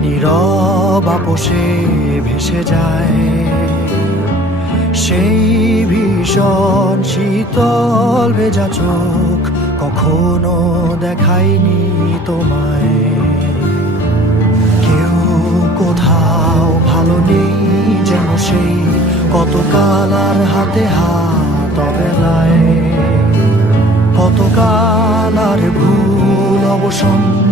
নীরব আপোষে ভেসে যায়। সেই ভীষণ শীতল ভেজা চোখ কখনো দেখায়নি তোমায়। কেউ কোথাও ভালো নেই যেন সেই কতকাল আর হাতে হাত অবেলায় কতকাল আর ভুল অবসন্ন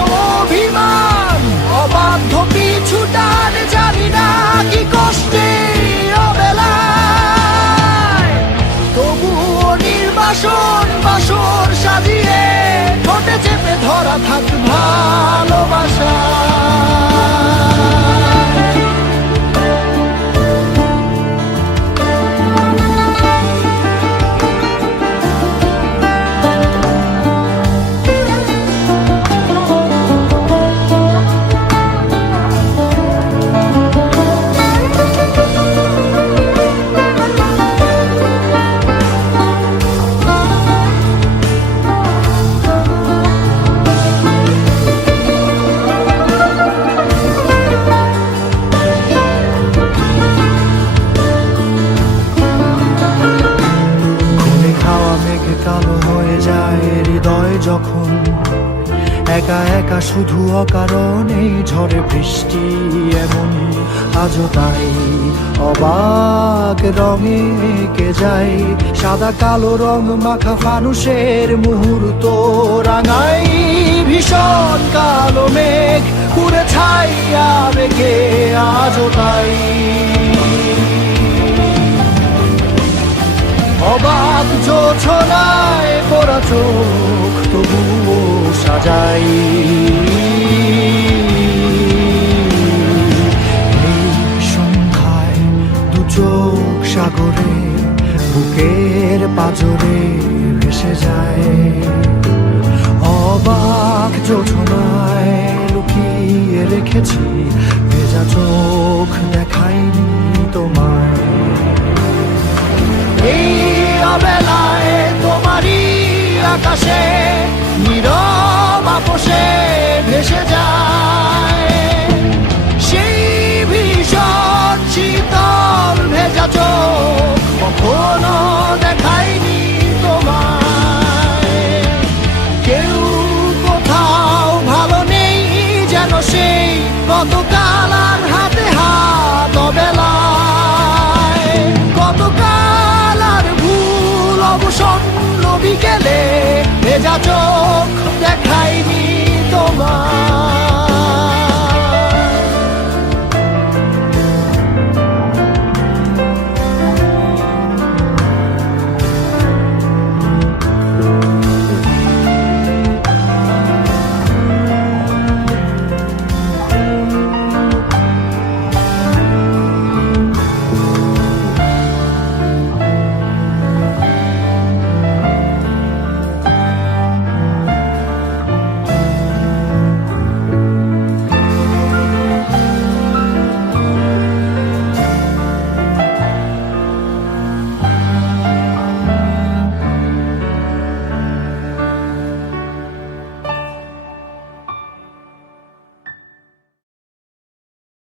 Stadt hat im Haar. একা একা শুধু অকারণে ঝড়ে বৃষ্টি এমন, আজও তাই। অবাক রঙে কে যায় সাদা কালো রং মাখা ফানুষের মুহূর্ত রাঙাই। ভীষণ কালো মেঘ পুরে ছাইয়া মেঘে আজও তাই। অবাক যোছনায় পড়া চোখ সাজাই। এই সন্ধ্যায় দু চোখ সাগরে, বুকের পাজরে ভেসে যায়। অবাক যোছনায় লুকিয়ে রেখেছি, ভেজা চোখ দেখাইনি তোমায়। এই অবেলায় তোমারই আকাশে কতকাল আর ভুল